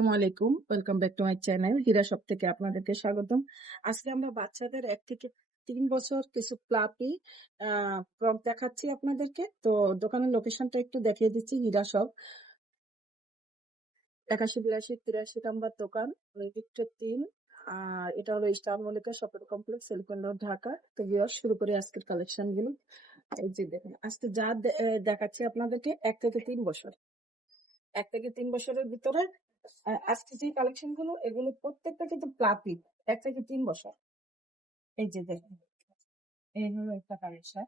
আসসালামু আলাইকুম। Welcome back to my channel Hira shop থেকে আপনাদেরকে স্বাগতম। আজকে আমরা বাচ্চাদের ১ থেকে ৩ বছর কিছু প্লাপি ফ্রক দেখাচ্ছি আপনাদেরকে। তো দোকানের লোকেশনটা একটু দেখিয়ে দিচ্ছি হীরা শপ ৮১-৮২-৮৩ নাম্বার দোকান, লিফটের ৩। আর এটা হলো star Mallika shopping complex, elephant road, Dhaka. তো ভিউয়ার্স শুরু করি আজকের কালেকশন গুলো। এই যে দেখুন আজকে যা দেখাচ্ছি আপনাদেরকে ১ থেকে ৩ বছর। ১ থেকে ৩ বছরের ভিতরে আজকে যে কালেকশন গুলো এগুলো প্রত্যেকটা কিন্তু প্লাপি ১ থেকে ৩ বছর। এই যে দেখুন এই হলো একটা কালেকশন।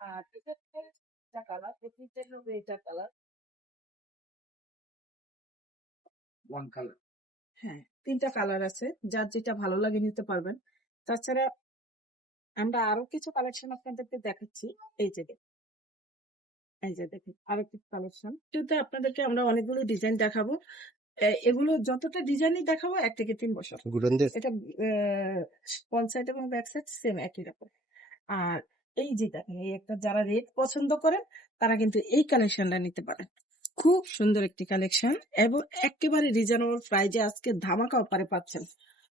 আর এটা হচ্ছে এটা কালার, এটা হবে এটা কালার। One colour. হ্যাঁ, ৩ টা কালার আছে। যার যেটা ভালো লাগে নিতে পারবেন। তাছাড়া আমরা আরো কিছু কালেকশন আপনাদেরকে দেখাচ্ছি। এই যে দেখুন, এই যে দেখুন আরো কিছু কালেকশন। এটাতে আপনাদেরকে আমরা অনেকগুলো ডিজাইন দেখাবো। এগুলো যতটা ডিজাইনই দেখাবো ১ থেকে ৩ বছর। এটা ফ্রন্ট সাইড এবং ব্যাক সাইড সেম একই রকম। আর এই যে দেখেন এই একটা যারা রেড পছন্দ করেন তারা কিন্তু এই কালেকশনটা নিতে পারেন। খুব সুন্দর একটি কালেকশন এবং একেবারে রিজনেবল প্রাইজে আজকে ধামাকা অফারে পাচ্ছেন।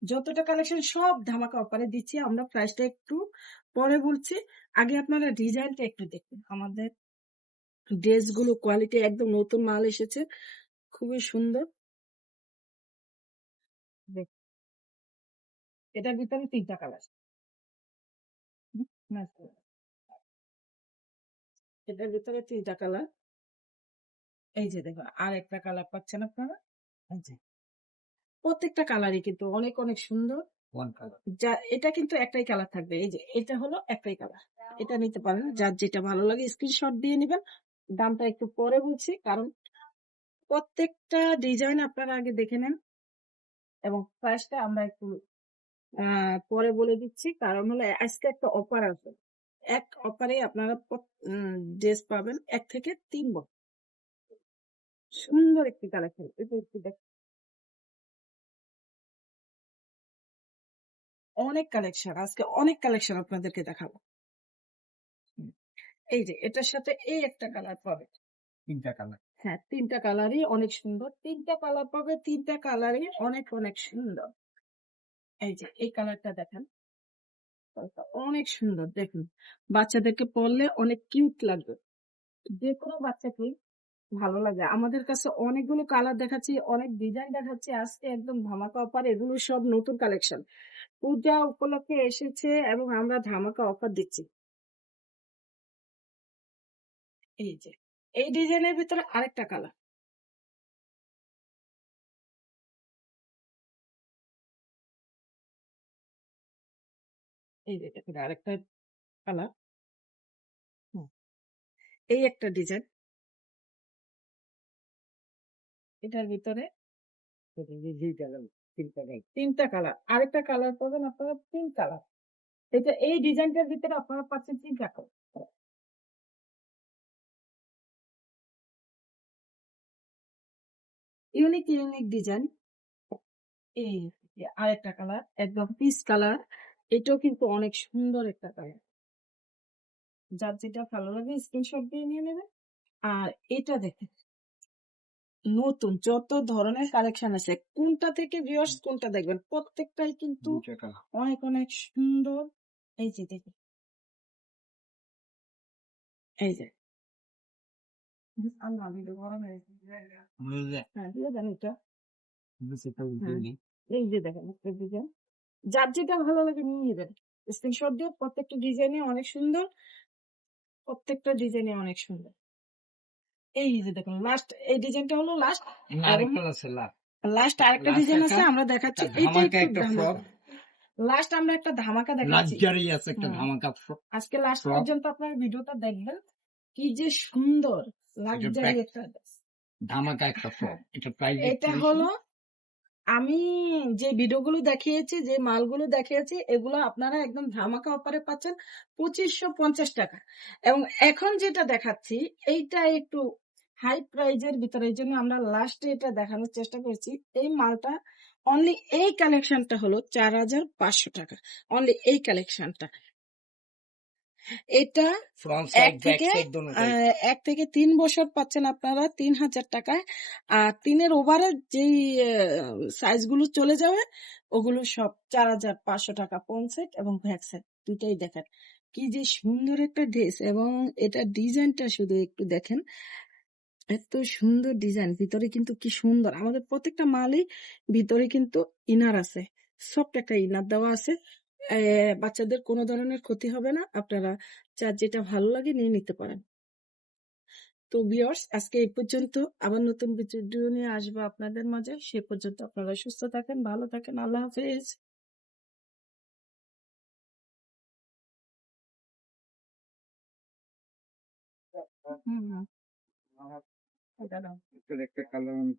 যতটা কালেকশন সব ধামাকা অফারে দিচ্ছি। আমরা প্রাইসটা একটু পরে বলছি। আগে আপনারা ডিজাইনটা একটু দেখুন। আমাদের ড্রেসগুলো কোয়ালিটি একদম নতুন মাল এসেছে। খুবই সুন্দর। দেখুন, এটার ভিতরে ৩ টা কালার। এটার ভিতরে ৩ টা কালার। এই যে দেখো আরেকটা কালার পাচ্ছেন আপনারা। এই যে প্রত্যেকটা কালারই কিন্তু অনেক অনেক সুন্দর। যা এটা কিন্তু একটাই কালার থাকবে। এই যে এটা হলো একটাই কালার। এটা নিতে পারেন। যার যেটা ভালো লাগে স্ক্রিনশট দিয়ে নিবেন। দামটা একটু পরে বলছি কারণ প্রত্যেকটা ডিজাইন আপনারা আগে দেখে নেন এবং প্রাইসটা আমরা একটু পরে বলে দিচ্ছি। কারণ হলো আজকে একটা অফার আছে। এক অফারে আপনারা ড্রেস পাবেন ১ থেকে ৩ বছর। সুন্দর একটি কালেকশন। এটা একটু অনেক কালেকশন আজকে অনেক কালেকশন আপনাদেরকে দেখাবো। হুম। এই যে এটার সাথে এই একটা কালার পাবে। ৩ টা কালার। হ্যাঁ, ৩ টা কালারই অনেক সুন্দর। ৩ টা কালার পাবে, ৩ টা কালারই অনেক অনেক সুন্দর। এই যে এই কালারটা দেখেন। কালারটা অনেক সুন্দর দেখুন। বাচ্চাদেরকে পরলে অনেক কিউট লাগবে। যেকোনো বাচ্চাকেই ভালো লাগে। আমাদের কাছে অনেকগুলো কালার দেখাচ্ছি, অনেক ডিজাইন দেখাচ্ছি। আজকে একদম ধামাকা অফার। এগুলো সব নতুন কালেকশন। পূজা উপলক্ষে এসেছে এবং আমরা ধামাকা অফার দিচ্ছি। এই যে এই ডিজাইনের ভিতরে আরেকটা কালার। এই যে দেখুন আরেকটা কালার। হুম, এই একটা ডিজাইন। এটার ভিতরে ৩ টা কালার। আরেকটা কালার পাবেন আপনারা ৩ কালার। এটা এই ডিজাইনটার ভিতরে আপনারা পাচ্ছেন ৩ টা কালার। Unique unique design. এই যে আরেকটা কালার একদম পিচ কালার। এটাও কিন্তু অনেক সুন্দর একটা কালার। যার যেটা ভালো লাগে স্ক্রিনশট দিয়ে নিয়ে নেবেন। আর এটা দেখেন নতুন যত ধরনের কালেকশন আছে কোনটা থেকে ভিউয়ার্স কোনটা দেখবেন প্রত্যেকটাই কিন্তু অনেক অনেক সুন্দর। এই যে দেখুন এই যে আল্লাহ ভিডিও গরম হয়েছে। হ্যাঁ দিয়ে দেন এটা। হ্যাঁ, এই যে দেখেন একটা ডিজাইন। যার যেটা ভালো লাগে নিয়ে নেবেন। স্ক্রিনশট দিয়ে প্রত্যেকটা ডিজাইনে অনেক সুন্দর। প্রত্যেকটা ডিজাইনে অনেক সুন্দর। এই যে দেখুন লাস্ট এই ডিজাইনটা হলো লাস্ট। লাস্ট আরেকটা ডিজাইন আছে আমরা দেখাচ্ছি। এইটা একটু ধামাকা। লাস্ট আমরা একটা ধামাকা দেখাচ্ছি। আজকে লাস্ট পর্যন্ত আপনারা ভিডিওটা দেখবেন। কি যে সুন্দর লাক্সারি একটা ধামাকা একটা ফ্রক। এটা হলো আমি যে ভিডিওগুলো দেখিয়েছি, যে মালগুলো দেখিয়েছি এগুলো আপনারা একদম ধামাকা অফারে পাচ্ছেন ২৫৫০ টাকা। এবং এখন যেটা দেখাচ্ছি এইটা একটু হাই প্রাইজের ভিতরে। এই জন্য আমরা লাস্টে এটা দেখানোর চেষ্টা করছি। এই মালটা অনলি এই কালেকশনটা হলো ৪৫০০ টাকা। অনলি এই কালেকশনটা। এটা ফ্রন্ট এক সাইড ব্যাক থেকে সাইড দোনোটাই। 3 বছর পাচ্ছেন আপনারা 3,000 টাকায়। আর 3-এর ওভারে যেই সাইজ গুলো চলে যাবে ওগুলো সব 4,500 টাকা পণ সেট এবং ব্যাক সেট দুইটাই দেখেন। কি যে সুন্দর একটা ড্রেস এবং এটা ডিজাইনটা শুধু একটু দেখেন। এত সুন্দর ডিজাইন ভিতরে কিন্তু কি সুন্দর আমাদের প্রত্যেকটা মালই ভিতরে কিন্তু ইনার আছে, সফট একটা ইনার দেওয়া আছে। বাচ্চাদের কোনো ধরনের ক্ষতি হবে না, আপনারা যার যেটা ভালো লাগে নিয়ে নিতে পারেন। তো ভিউয়ার্স আজকে এই পর্যন্ত, আবার নতুন ভিডিও নিয়ে আসবো আপনাদের মাঝে। সে পর্যন্ত আপনারা সুস্থ থাকেন, ভালো থাকেন, আল্লাহ হাফেজ। হুম হুম, এটা নাও। একটা কালার আমি